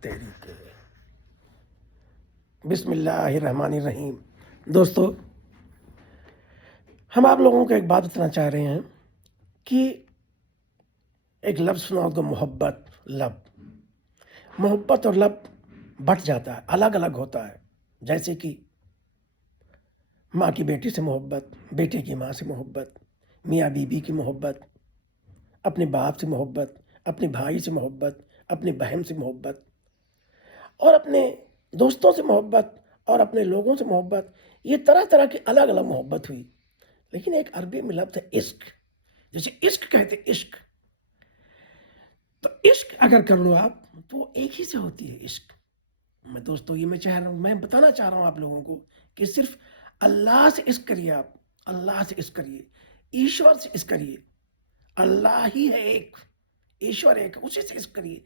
تیری کے بسم اللہ الرحمن الرحیم۔ دوستو، ہم آپ لوگوں کو ایک بات بتانا چاہ رہے ہیں کہ ایک لفظ سنا تو محبت اور لب بٹ جاتا ہے، الگ الگ ہوتا ہے۔ جیسے کہ ماں کی بیٹی سے محبت، بیٹے کی ماں سے محبت، میاں بیوی کی محبت، اپنے باپ سے محبت، اپنے بھائی سے محبت، اپنی بہن سے محبت، اور اپنے دوستوں سے محبت، اور اپنے لوگوں سے محبت، یہ طرح طرح کی الگ الگ محبت ہوئی۔ لیکن ایک عربی میں لفظ ہے عشق، جیسے عشق کہتے عشق، تو عشق اگر کر لو آپ تو وہ ایک ہی سے ہوتی ہے عشق۔ میں دوستو یہ میں بتانا چاہ رہا ہوں آپ لوگوں کو کہ صرف اللہ سے عشق کریے، آپ اللہ سے عشق کریے، ایشور سے عشق کریے۔ اللہ ہی ہے ایک، ایشور ایک، اسی سے عشق کریے۔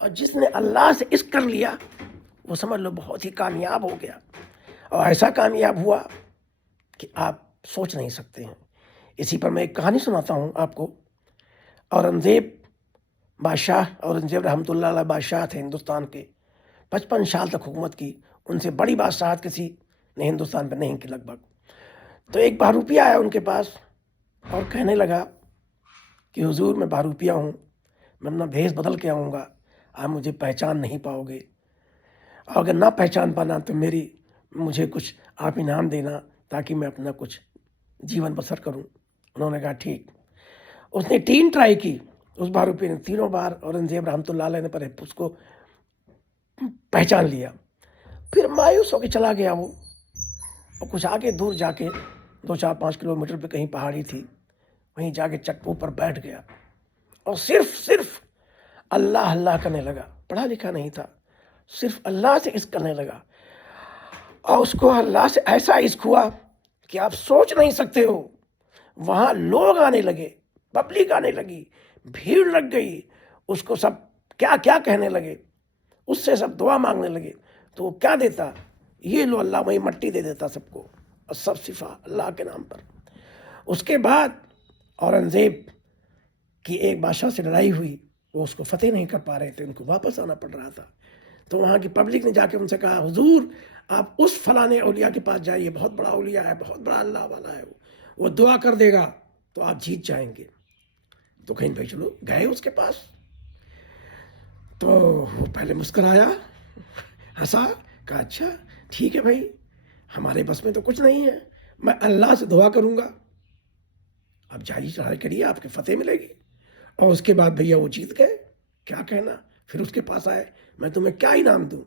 اور جس نے اللہ سے عشق کر لیا وہ سمجھ لو بہت ہی کامیاب ہو گیا، اور ایسا کامیاب ہوا کہ آپ سوچ نہیں سکتے ہیں۔ اسی پر میں ایک کہانی سناتا ہوں آپ کو۔ اورنگزیب رحمۃ اللہ علیہ بادشاہ تھے ہندوستان کے، 55 سال تک حکومت کی۔ ان سے بڑی بادشاہت کسی نے ہندوستان پہ نہیں کی لگ بھگ۔ تو ایک بہروپیہ آیا ان کے پاس اور کہنے لگا کہ حضور میں بہروپیہ ہوں، میں اپنا بھیس بدل کے آؤں گا، آپ مجھے پہچان نہیں پاؤ گے، اور اگر نہ پہچان پانا تو مجھے کچھ آپ انعام دینا تاکہ میں اپنا کچھ جیون بسر کروں۔ انہوں نے کہا ٹھیک۔ اس نے 3 ٹرائی کی، اس بہروپیہ نے 3 بار اورنگزیب رحمۃ اللہ علیہ نے پر اس کو پہچان لیا۔ پھر مایوس ہو کے چلا گیا وہ، اور کچھ آگے دور جا کے 2-4-5 کلومیٹر پہ کہیں پہاڑی تھی، وہیں جا کے چٹو پر بیٹھ گیا اور صرف اللہ اللہ کرنے لگا۔ پڑھا لکھا نہیں تھا، صرف اللہ سے عشق کرنے لگا، اور اس کو اللہ سے ایسا عشق ہوا کہ آپ سوچ نہیں سکتے ہو۔ وہاں لوگ آنے لگے، پبلک آنے لگی، بھیڑ لگ گئی، اس کو سب کیا کیا کہنے لگے، اس سے سب دعا مانگنے لگے۔ تو وہ کیا دیتا، یہ لو اللہ، وہی مٹی دے دیتا سب کو، اور سب صفا اللہ کے نام پر۔ اس کے بعد اورنگزیب کی ایک بادشاہ سے لڑائی ہوئی، وہ اس کو فتح نہیں کر پا رہے تھے، ان کو واپس آنا پڑ رہا تھا۔ تو وہاں کی پبلک نے جا کے ان سے کہا حضور آپ اس فلانے اولیاء کے پاس جائیے، بہت بڑا اولیاء ہے، بہت بڑا اللہ والا ہے، وہ دعا کر دے گا تو آپ جیت جائیں گے۔ تو کہیں بھائی چلو گئے اس کے پاس، تو وہ پہلے مسکرایا، ہنسا، کہا اچھا ٹھیک ہے بھائی، ہمارے بس میں تو کچھ نہیں ہے، میں اللہ سے دعا کروں گا، اب جاری چڑھائی کریے، آپ کی فتح ملے گی۔ اور اس کے بعد بھیا وہ جیت گئے، کیا کہنا۔ پھر اس کے پاس آئے، میں تمہیں کیا انعام دوں؟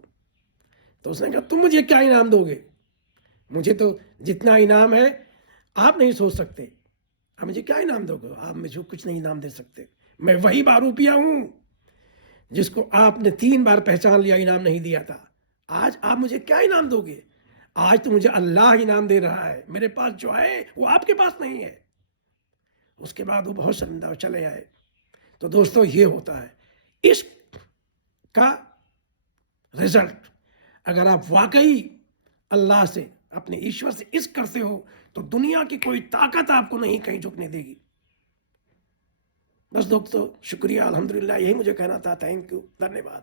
تو اس نے کہا تم مجھے کیا انعام دو گے، مجھے تو جتنا انعام ہے آپ نہیں سوچ سکتے، آپ مجھے کیا انعام دو گے؟ آپ مجھے کچھ نہیں انعام دے سکتے، میں وہی بہروپیہ ہوں جس کو آپ نے 3 بار پہچان لیا، انعام نہیں دیا تھا۔ آج آپ مجھے کیا انعام دو گے؟ آج تو مجھے اللہ انعام دے رہا ہے، میرے پاس جو ہے وہ آپ کے پاس نہیں ہے۔ اس کے بعد وہ بہت شرمندہ ہو چلے آئے۔ تو دوستو یہ ہوتا ہے عشق کا رزلٹ۔ اگر آپ واقعی اللہ سے، اپنے ایشور سے عشق کرتے ہو تو دنیا کی کوئی طاقت آپ کو نہیں کہیں جھکنے دے گی۔ بس دوستو شکریہ، الحمدللہ، یہی مجھے کہنا تھا۔ تھینک یو، دھنیہ واد۔